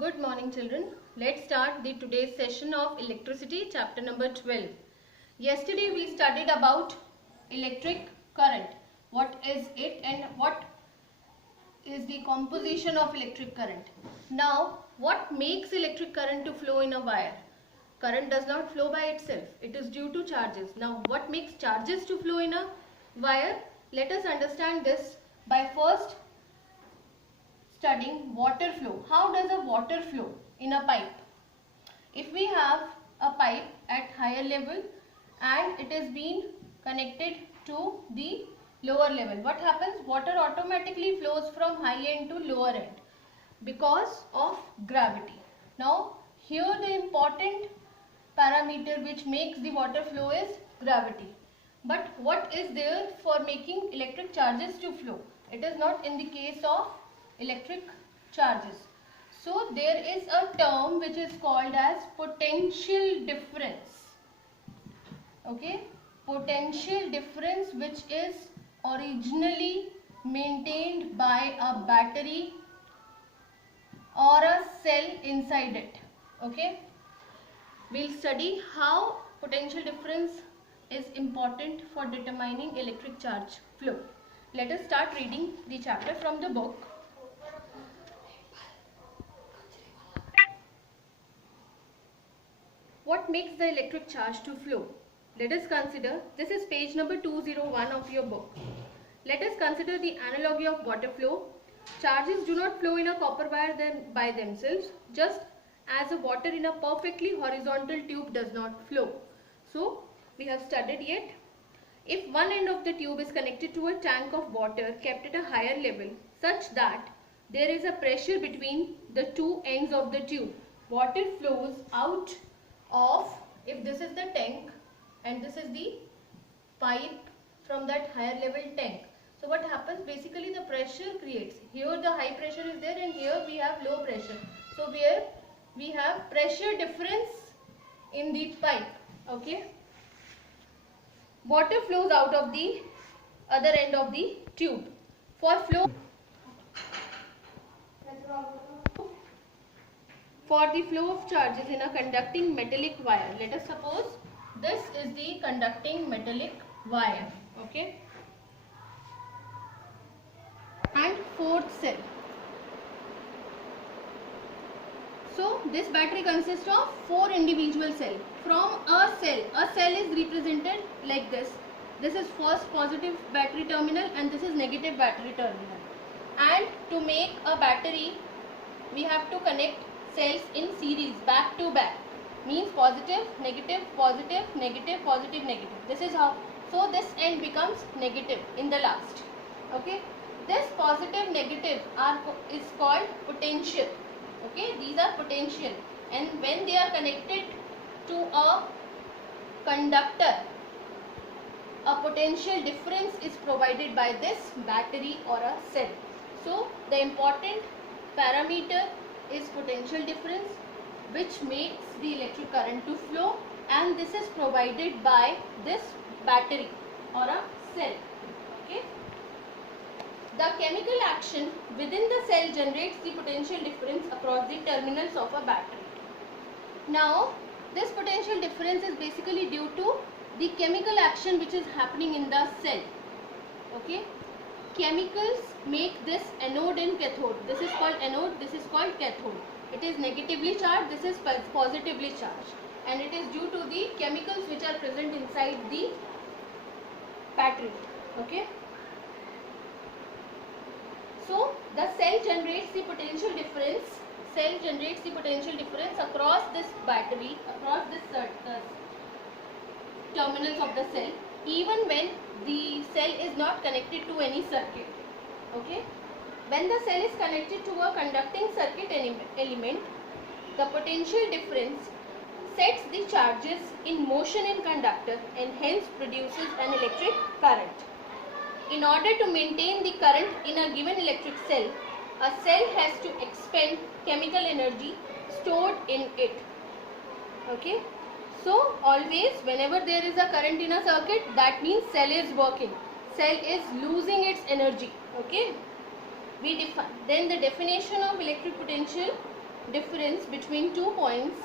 Good morning children. Let's start the today's session of electricity chapter number 12. Yesterday we studied about electric current. What is it and what is the composition of electric current. Now what makes electric current to flow in a wire? Current does not flow by itself. It is due to charges. Now what makes charges to flow in a wire? Let us understand this by first studying water flow. How does a water flow in a pipe? If we have a pipe at higher level and it is being connected to the lower level, what happens? Water automatically flows from high end to lower end because of gravity. Now here the important parameter which makes the water flow is gravity. But what is there for making electric charges to flow? It is not in the case of electric charges. So there is a term which is called as potential difference. Okay, potential difference which is originally maintained by a battery or a cell inside it. Okay, we'll study how potential difference is important for determining electric charge flow. Let us start reading the chapter from the book. What makes the electric charge to flow? Let us consider, this is page number 201 of your book. Let us consider the analogy of water flow. Charges do not flow in a copper wire by themselves, just as a water in a perfectly horizontal tube does not flow. So, we have studied yet. If one end of the tube is connected to a tank of water kept at a higher level, such that there is a pressure between the two ends of the tube, water flows out of, if this is the tank and this is the pipe from that higher level tank. So what happens? Basically the pressure creates. Here the high pressure is there and here we have low pressure. So where we have pressure difference in the pipe. Okay. Water flows out of the other end of the tube. For the flow of charges in a conducting metallic wire, let us suppose this is the conducting metallic wire, okay, and fourth cell. So this battery consists of 4 individual cells. From a cell is represented like this. This is first positive battery terminal and this is negative battery terminal. And to make a battery, we have to connect cells in series, back to back. Means positive, negative, positive, negative, positive, negative. This is how. So this end becomes negative in the last. Okay. This positive, negative is called potential. Okay, these are potential, and when they are connected to a conductor, a potential difference is provided by this battery or a cell. So the important parameter is potential difference, which makes the electric current to flow, and this is provided by this battery or a cell. Okay. The chemical action within the cell generates the potential difference across the terminals of a battery. Now, this potential difference is basically due to the chemical action which is happening in the cell. Okay. Chemicals make this anode and cathode. This is called anode, this is called cathode. It is negatively charged, this is positively charged. And it is due to the chemicals which are present inside the battery. Okay. So the cell generates the potential difference. Cell generates the potential difference across this battery, across this terminals of the cell, even when the cell is not connected to any circuit. Okay. When the cell is connected to a conducting circuit element, the potential difference sets the charges in motion in conductor and hence produces an electric current. In order to maintain the current in a given electric cell, a cell has to expend chemical energy stored in it. Okay. So always whenever there is a current in a circuit, that means cell is working. Cell is losing its energy. Okay. Then the definition of electric potential difference between 2 points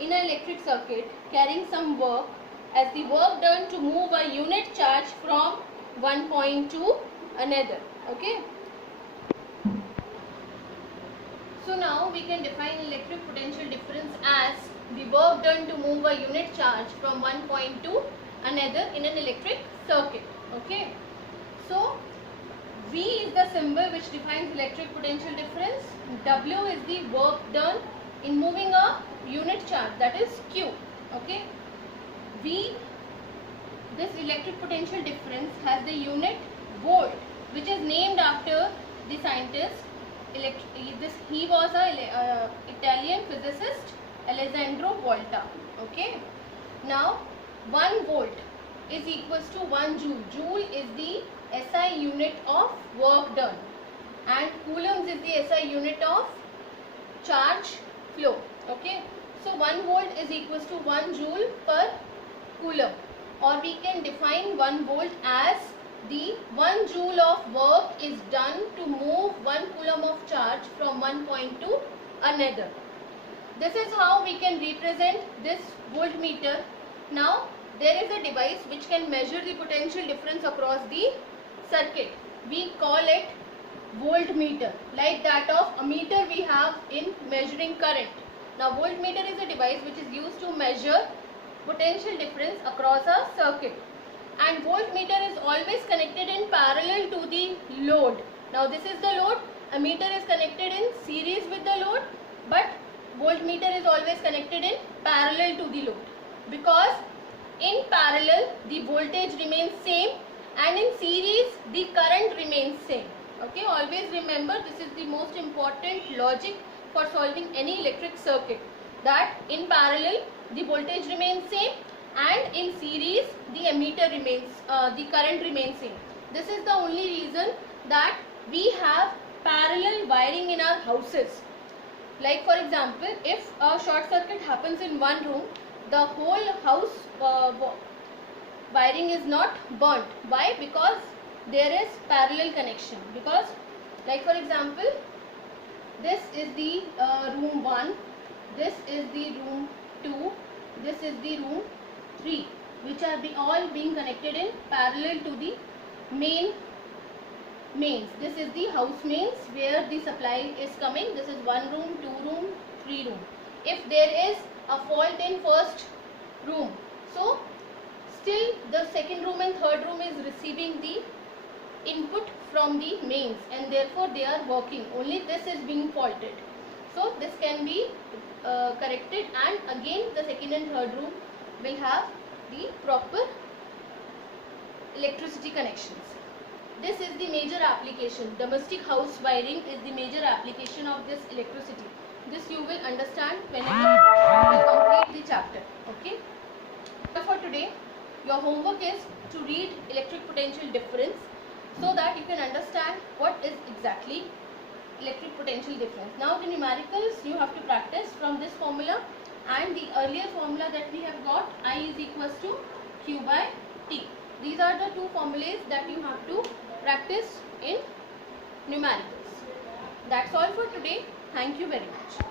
in an electric circuit carrying some work as the work done to move a unit charge from one point to another. Okay. So now we can define electric potential difference as the work done to move a unit charge from one point to another in an electric circuit. Okay. So V is the symbol which defines electric potential difference. W is the work done in moving a unit charge, that is Q. Okay. This electric potential difference has the unit volt, which is named after the scientist. He was a Italian physicist Alessandro Volta. Okay. Now 1 volt is equals to 1 joule. Joule is the SI unit of work done, and coulombs is the SI unit of charge flow. Okay. So 1 volt is equals to 1 joule per coulomb, or we can define 1 volt as the 1 joule of work is done to move 1 coulomb of charge from one point to another. This is how we can represent this voltmeter. Now there is a device which can measure the potential difference across the circuit. We call it voltmeter, like that of a meter we have in measuring current. Now voltmeter is a device which is used to measure potential difference across a circuit, and voltmeter is always connected in parallel to the load. Now this is the load. A meter is connected in series with the load, but voltmeter is always connected in parallel to the load, because in parallel the voltage remains same and in series the current remains same. Okay, always remember, this is the most important logic for solving any electric circuit, that in parallel the voltage remains same and in series the ammeter remains, the current remains same. This is the only reason that we have parallel wiring in our houses. Like for example, if a short circuit happens in one room, the whole house wiring is not burnt. Why? Because there is parallel connection. Because like for example, this is the room 1, this is the room 2, this is the room 3, which are all being connected in parallel to the mains. This is the house mains where the supply is coming. This is 1 room, 2 room, 3 room. If there is a fault in first room, so still the second room and third room is receiving the input from the mains, and therefore they are working. Only this is being faulted. So this can be corrected, and again the second and third room will have the proper electricity connections. This is the major application. Domestic house wiring is the major application of this electricity. This you will understand whenever you will complete the chapter. Okay. So for today, your homework is to read electric potential difference, so that you can understand what is exactly electric potential difference. Now the numericals you have to practice from this formula and the earlier formula that we have got, I is equals to Q by T. These are the two formulas that you have to practice in numericals. That's all for today. Thank you very much.